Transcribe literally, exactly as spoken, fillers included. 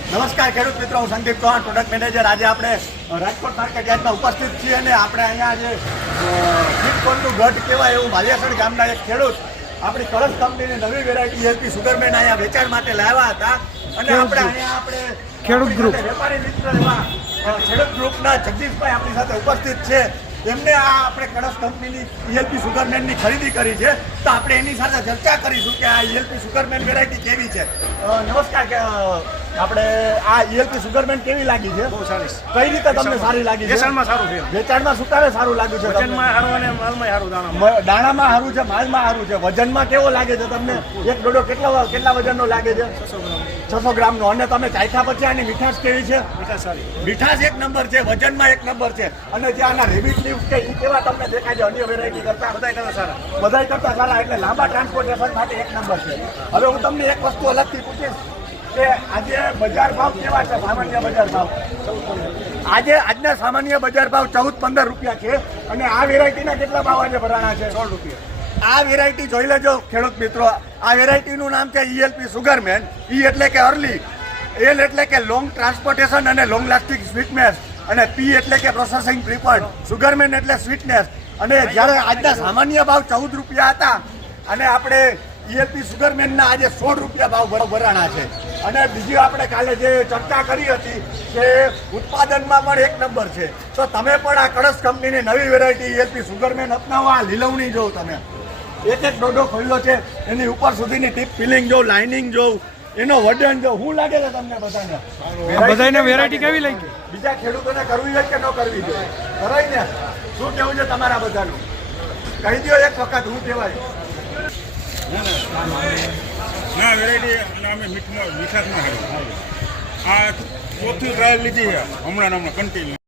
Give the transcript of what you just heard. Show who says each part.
Speaker 1: નમસ્કાર ખેડૂત મિત્રો, હું સંદીપ ચૌહાણ, પ્રોડક્ટ મેનેજર. આજે આપણે રાજકોટ માર્કેટ યાર્ડમાં ઉપસ્થિત છીએ અને આપણે અહીંયા જે સ્વીટકોર્નનું ગઢ કહેવાય એવું માલિયાસણ ગામના એક ખેડૂત આપણી કળશ કંપનીની નવી વેરાયટી ઈએલપી સુગરમેન અહીંયા વેચાણ માટે લાવ્યા હતા. અને આપણે અહીંયા આપણે ખેડૂત ગ્રુપ વેપારી મિત્ર એવા ખેડૂત ગ્રુપના જગદીશભાઈ આપણી સાથે ઉપસ્થિત છે. એમને આ આપણે કળશ કંપનીની ઈએલપી સુગરમેનની ખરીદી કરી છે, તો આપણે એની સાથે ચર્ચા કરીશું કે આ ઈએલપી સુગરમેન વેરાયટી કેવી છે. નમસ્કાર, કે આપણે આ ઈએલપી સુગરમેન કેવી લાગી છે?
Speaker 2: બહુ સારી.
Speaker 1: કઈ રીતે તમને સારી લાગી છે?
Speaker 2: વેચાણમાં સારું છે.
Speaker 1: વેચાણમાં સુતારે સારું લાગ્યું છે.
Speaker 2: વજનમાં સારું અને માલમાં સારું. દાણામાં
Speaker 1: દાણામાં સારું છે, માલમાં સારું છે. વજનમાં કેવો લાગે છે તમને? એક ડોડો કેટલા કેટલા વજનનો લાગે છે?
Speaker 2: છસો ગ્રામ.
Speaker 1: છસો ગ્રામનો. અને તમે ચાખ્યા પછી આની મીઠાશ કેવી છે?
Speaker 2: મીઠાશ સારી.
Speaker 1: મીઠાશ એક નંબર છે, વજનમાં એક નંબર છે. અને જે આના રેબિટ લીવ કે એ કેવા તમને દેખાય છે અન્ય વેરાયટી કરતા?
Speaker 2: બધા કરતા સારા.
Speaker 1: બધા કરતા સારા, એટલે લાંબા ટ્રાન્સપોર્ટેશન માટે એક નંબર છે. હવે હું તમને એક વસ્તુ અલગથી પૂછીશ કે આજે બજાર ભાવ કેવા છે? સામાન્ય બજાર ભાવ આજે આજના સામાન્ય બજાર ભાવ ચૌદ પંદર રૂપિયા છે. અને આ વેરાયટીના કેટલા ભાવ આજે ભરાણા છે?
Speaker 2: સોળ રૂપિયા.
Speaker 1: આ વેરાયટી જોઈ લેજો ખેડૂત મિત્રો. આ વેરાયટીનું નામ છે ઈએલપી સુગરમેન. ઈ એટલે કે અર્લી, એલ એટલે કે લોંગ ટ્રાન્સપોર્ટેશન અને લોંગ લાસ્ટિંગ સ્વીટનેસ, અને પી એટલે કે પ્રોસેસિંગ પ્રિફર્ડ. સુગરમેન એટલે સ્વીટનેસ. અને જ્યારે આજના સામાન્ય ભાવ ચૌદ રૂપિયા હતા અને આપણે ઈએલપી સુગરમેનના આજે સોળ રૂપિયા ભાવ ભરાણા છે. અને બીજી આપણે કાલે જે ચર્ચા કરી હતી કે ઉત્પાદનમાં પણ એક નંબર છે. તો તમે પણ આ કળશ કંપનીની નવી વેરાયટી ઈએલપી સુગરમેન અપનાવો. આ લીલવણી જોઉં, તમે એક એક ડોડો ખોલ્યો છે, એની ઉપર સુધીની ટીપ ફિલિંગ જોઉં, લાઇનિંગ જોઉં, એનો વજન જો. શું લાગે છે તમને બધાને?
Speaker 3: બધાને વેરાયટી કેવી લાગી?
Speaker 1: બીજા ખેડૂતોને કરવી હોય કે ન કરવી જોઈએ? કરાય ને? શું કેવું છે તમારા બધાનું? કહી દો એક વખત, હું કહેવાય.
Speaker 4: ના, વેરાયટી અને અમે મીઠમાં મીઠાશમાં હારી. આ ચોથી ટ્રાયલ લીધી છે હમણાં હમણાં કન્ટિન્યુ.